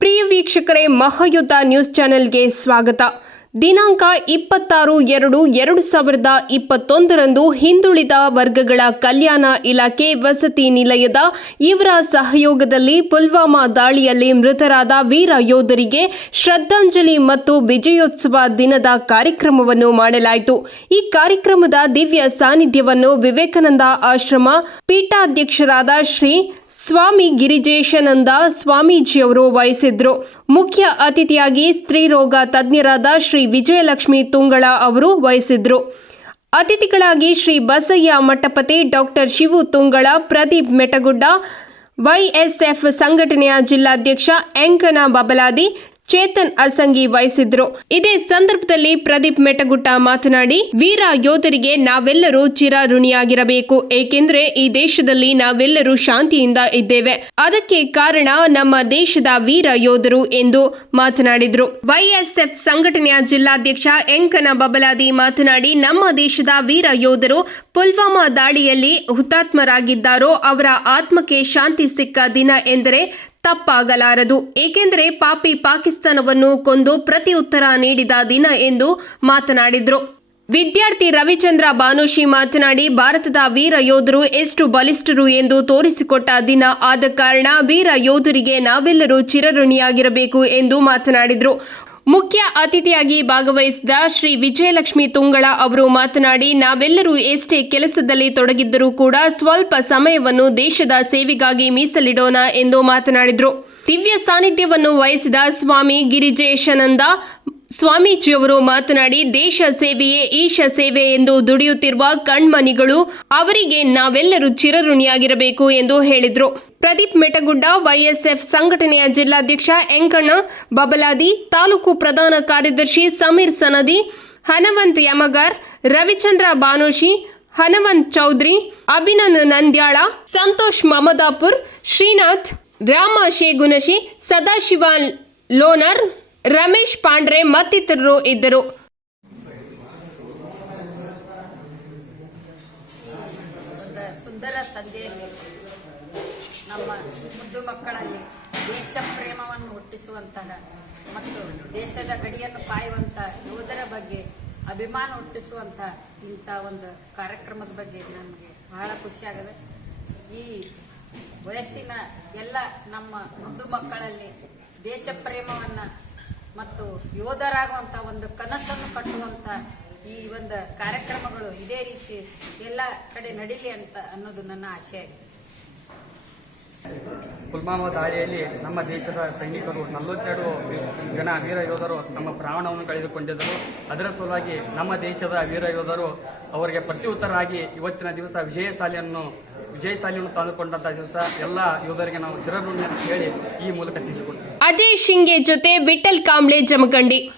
ಪ್ರಿಯ ವೀಕ್ಷಕರೇ, ಮಹಾಯುದ್ಧ ನ್ಯೂಸ್ ಚಾನೆಲ್ಗೆ ಸ್ವಾಗತ. ದಿನಾಂಕ ಇಪ್ಪತ್ತಾರು ಎರಡು ಎರಡು ಸಾವಿರದ ಇಪ್ಪತ್ತೊಂದರಂದು ಹಿಂದುಳಿದ ವರ್ಗಗಳ ಕಲ್ಯಾಣ ಇಲಾಖೆ ವಸತಿ ನಿಲಯದ ಇವರ ಸಹಯೋಗದಲ್ಲಿ ಪುಲ್ವಾಮಾ ದಾಳಿಯಲ್ಲಿ ಮೃತರಾದ ವೀರ ಯೋಧರಿಗೆ ಶ್ರದ್ಧಾಂಜಲಿ ಮತ್ತು ವಿಜಯೋತ್ಸವ ದಿನದ ಕಾರ್ಯಕ್ರಮವನ್ನು ಮಾಡಲಾಯಿತು. ಈ ಕಾರ್ಯಕ್ರಮದ ದಿವ್ಯ ಸಾನ್ನಿಧ್ಯವನ್ನು ವಿವೇಕಾನಂದ ಆಶ್ರಮ ಪೀಠಾಧ್ಯಕ್ಷರಾದ ಶ್ರೀ ಸ್ವಾಮಿ ಗಿರಿಜೇಶಾನಂದ ಸ್ವಾಮೀಜಿಯವರು ವಹಿಸಿದ್ರು. ಮುಖ್ಯ ಅತಿಥಿಯಾಗಿ ಸ್ತ್ರೀರೋಗ ತಜ್ಞರಾದ ಶ್ರೀ ವಿಜಯಲಕ್ಷ್ಮಿ ತುಂಗಳ ಅವರು ವಹಿಸಿದ್ರು. ಅತಿಥಿಗಳಾಗಿ ಶ್ರೀ ಬಸಯ್ಯ ಮಠಪತಿ ಡಾಕ್ಟರ್ ಶಿವು ತುಂಗಳ, ಪ್ರದೀಪ್ ಮೆಟಗುಡ್ಡ ವೈಎಸ್ಎಫ್ ಸಂಘಟನೆಯ ಜಿಲ್ಲಾಧ್ಯಕ್ಷ ಎಂಕನ ಬಬಲಾದಿ ಚೇತನ್ ಅಸಂಗಿ ವಹಿಸಿದ್ರು. ಇದೇ ಸಂದರ್ಭದಲ್ಲಿ ಪ್ರದೀಪ್ ಮೆಟಗುಟ್ಟ ಮಾತನಾಡಿ, ವೀರ ಯೋಧರಿಗೆ ನಾವೆಲ್ಲರೂ ಚಿರಋಣಿಯಾಗಿರಬೇಕು ಏಕೆಂದ್ರೆ ಈ ದೇಶದಲ್ಲಿ ನಾವೆಲ್ಲರೂ ಶಾಂತಿಯಿಂದ ಇದ್ದೇವೆ. ಅದಕ್ಕೆ ಕಾರಣ ನಮ್ಮ ದೇಶದ ವೀರ ಯೋಧರು ಎಂದು ಮಾತನಾಡಿದ್ರು. ವೈಎಸ್ಎಫ್ ಸಂಘಟನೆಯ ಜಿಲ್ಲಾಧ್ಯಕ್ಷ ಎಂಕನ ಬಬಲಾದಿ ಮಾತನಾಡಿ, ನಮ್ಮ ದೇಶದ ವೀರ ಯೋಧರು ಪುಲ್ವಾಮಾ ದಾಳಿಯಲ್ಲಿ ಹುತಾತ್ಮರಾಗಿದ್ದಾರೋ ಅವರ ಆತ್ಮಕ್ಕೆ ಶಾಂತಿ ಸಿಕ್ಕ ದಿನ ಎಂದರೆ ತಪ್ಪಾಗಲಾರದು. ಏಕೆಂದರೆ ಪಾಪಿ ಪಾಕಿಸ್ತಾನವನ್ನು ಕೊಂದು ಪ್ರತಿ ಉತ್ತರ ನೀಡಿದ ದಿನ ಎಂದು ಮಾತನಾಡಿದರು. ವಿದ್ಯಾರ್ಥಿ ರವಿಚಂದ್ರ ಬಾನುಶಿ ಮಾತನಾಡಿ, ಭಾರತದ ವೀರ ಯೋಧರು ಎಷ್ಟು ಬಲಿಷ್ಠರು ಎಂದು ತೋರಿಸಿಕೊಟ್ಟ ದಿನ ಆದ ಕಾರಣ ವೀರ ಯೋಧರಿಗೆ ನಾವೆಲ್ಲರೂ ಚಿರಋಣಿಯಾಗಿರಬೇಕು ಎಂದು ಮಾತನಾಡಿದರು. ಮುಖ್ಯ ಅತಿಥಿಯಾಗಿ ಭಾಗವಹಿಸಿದ ಶ್ರೀ ವಿಜಯಲಕ್ಷ್ಮಿ ತುಂಗಳ ಅವರು ಮಾತನಾಡಿ, ನಾವೆಲ್ಲರೂ ಎಷ್ಟೇ ಕೆಲಸದಲ್ಲಿ ತೊಡಗಿದ್ದರೂ ಕೂಡ ಸ್ವಲ್ಪ ಸಮಯವನ್ನು ದೇಶದ ಸೇವೆಗಾಗಿ ಮೀಸಲಿಡೋಣ ಎಂದು ಮಾತನಾಡಿದರು. ದಿವ್ಯ ಸಾನ್ನಿಧ್ಯವನ್ನು ವಹಿಸಿದ ಸ್ವಾಮಿ ಗಿರಿಜೇಶಾನಂದ ಸ್ವಾಮೀಜಿಯವರು ಮಾತನಾಡಿ, ದೇಶ ಸೇವೆಯೇ ಈಶ ಸೇವೆ ಎಂದು ದುಡಿಯುತ್ತಿರುವ ಕಣ್ಮನಿಗಳು ಅವರಿಗೆ ನಾವೆಲ್ಲರೂ ಚಿರಋಣಿಯಾಗಿರಬೇಕು ಎಂದು ಹೇಳಿದರು. ಪ್ರದೀಪ್ ಮೆಟಗುಡ್ಡ ವೈಎಸ್ಎಫ್ ಸಂಘಟನೆಯ ಜಿಲ್ಲಾಧ್ಯಕ್ಷ ಎಂಕಣ್ಣ ಬಬಲಾದಿ, ತಾಲೂಕು ಪ್ರಧಾನ ಕಾರ್ಯದರ್ಶಿ ಸಮೀರ್ ಸನದಿ, ಹನವಂತ್ ಯಮಗಾರ್, ರವಿಚಂದ್ರ ಬಾನೋಶಿ, ಹನವಂತ್ ಚೌಧರಿ ಅಭಿನಂದ್ ನಂದ್ಯಾಳ, ಸಂತೋಷ್ ಮಮದಾಪುರ್, ಶ್ರೀನಾಥ್, ರಾಮ ಶೇಗುನಶಿ, ಸದಾಶಿವ ಲೋನರ್, ರಮೇಶ್ ಪಾಂಡ್ರೆ ಮತ್ತಿತರರು ಇದ್ದರು. ನಮ್ಮ ಮುದ್ದು ಮಕ್ಕಳಲ್ಲಿ ದೇಶ ಪ್ರೇಮವನ್ನು ಹುಟ್ಟಿಸುವಂತಹ ಮತ್ತು ದೇಶದ ಗಡಿಯನ್ನು ಕಾಯುವಂತ ಯೋಧರ ಬಗ್ಗೆ ಅಭಿಮಾನ ಹುಟ್ಟಿಸುವಂತ ಇಂಥ ಒಂದು ಕಾರ್ಯಕ್ರಮದ ಬಗ್ಗೆ ನಮಗೆ ಬಹಳ ಖುಷಿಯಾಗದೆ ಈ ವಯಸ್ಸಿನ ಎಲ್ಲ ನಮ್ಮ ಮುದ್ದು ಮಕ್ಕಳಲ್ಲಿ ದೇಶ ಪ್ರೇಮವನ್ನು ಮತ್ತು ಯೋಧರಾಗುವಂತ ಒಂದು ಕನಸನ್ನು ಕಟ್ಟುವಂತ ಈ ಒಂದು ಕಾರ್ಯಕ್ರಮಗಳು ಇದೇ ರೀತಿ ಎಲ್ಲ ಕಡೆ ನಡೀಲಿ ಅಂತ ಅನ್ನೋದು ನನ್ನ ಆಶೆ ಪುಲ್ವಾಮಾ ದಾಳಿಯಲ್ಲಿ ನಮ್ಮ ದೇಶದ ಸೈನಿಕರು ನಲವತ್ತೆರಡು ಜನ ವೀರ ಯೋಧರು ತಮ್ಮ ಪ್ರಾಣವನ್ನು ಕಳೆದುಕೊಂಡಿದ್ದರು. ಅದರ ಸಲುವಾಗಿ ನಮ್ಮ ದೇಶದ ವೀರ ಯೋಧರು ಅವರಿಗೆ ಪ್ರತ್ಯುತ್ತರಾಗಿ ಇವತ್ತಿನ ದಿವಸ ವಿಜಯಶಾಲಿಯನ್ನು ವಿಜಯಶಾಲಿಯನ್ನು ತಂದುಕೊಂಡಂಥ ದಿವಸ ಎಲ್ಲ ಯೋಧರಿಗೆ ನಾವು ಚಿರಋಣಿ ಅಂತ ಹೇಳಿ ಈ ಮೂಲಕ ತಿಳಿಸಿಕೊಡ್ತೀವಿ. ಅಜಯ್ ಶಿಂಗೆ ಜೊತೆ ವಿಠಲ್ ಕಾಂಬ್ಳೆ ಜಮಖಂಡಿ.